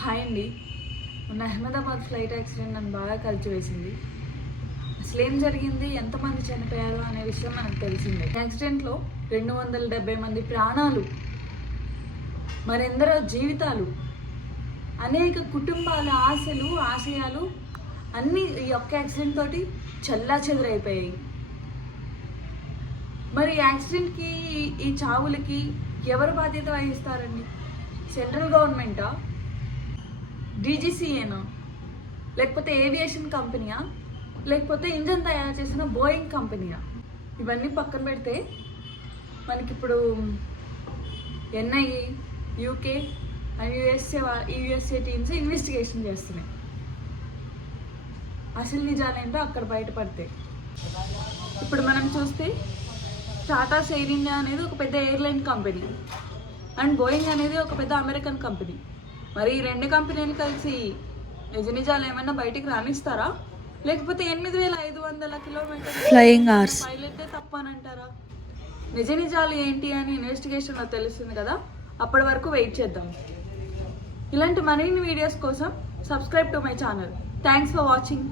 Hi అండి. మొన్న Ahmedabad flight accident నన్ను బాగా కలిచివేసింది. అసలు ఏం జరిగింది, ఎంతమంది చనిపోయారు అనే విషయం మనకు తెలిసిందే. యాక్సిడెంట్లో 270 మంది ప్రాణాలు, మరెందరో జీవితాలు, అనేక కుటుంబాల ఆశలు ఆశయాలు అన్నీ ఈ ఒక్క యాక్సిడెంట్ తోటి చెల్లాచెదురైపోయాయి. మరి యాక్సిడెంట్కి ఈ చావులకి ఎవరు బాధ్యత వహిస్తారండి? సెంట్రల్ గవర్నమెంటా, డీజీసీఏనా, లేకపోతే ఏవియేషన్ కంపెనీయా, లేకపోతే ఇంజన్ తయారు చేసిన బోయింగ్ కంపెనీయా? ఇవన్నీ పక్కన పెడితే మనకిప్పుడు NIA, UK and USA teams investigation చేస్తున్నాయి. అసలు నిజాలేంటో అక్కడ బయటపడతాయి. ఇప్పుడు మనం చూస్తే టాటా ఎయిర్ ఇండియా అనేది ఒక పెద్ద ఎయిర్లైన్ కంపెనీ అండ్ బోయింగ్ అనేది ఒక పెద్ద అమెరికన్ కంపెనీ. మరి ఈ రెండు కంపెనీలు కలిసి నిజాలు ఏమైనా బయటికి రానిస్తారా, లేకపోతే 8500 కిలోమీటర్లు ఫ్లయింగ్ అవర్స్ పైలటే తప్ప అని అంటారా? నిజాలు ఏంటి అని ఇన్వెస్టిగేషన్లో తెలుస్తుంది కదా, అప్పటి వరకు వెయిట్ చేద్దాం. ఇలాంటి మరిన్ని వీడియోస్ కోసం subscribe to my channel. Thanks for watching.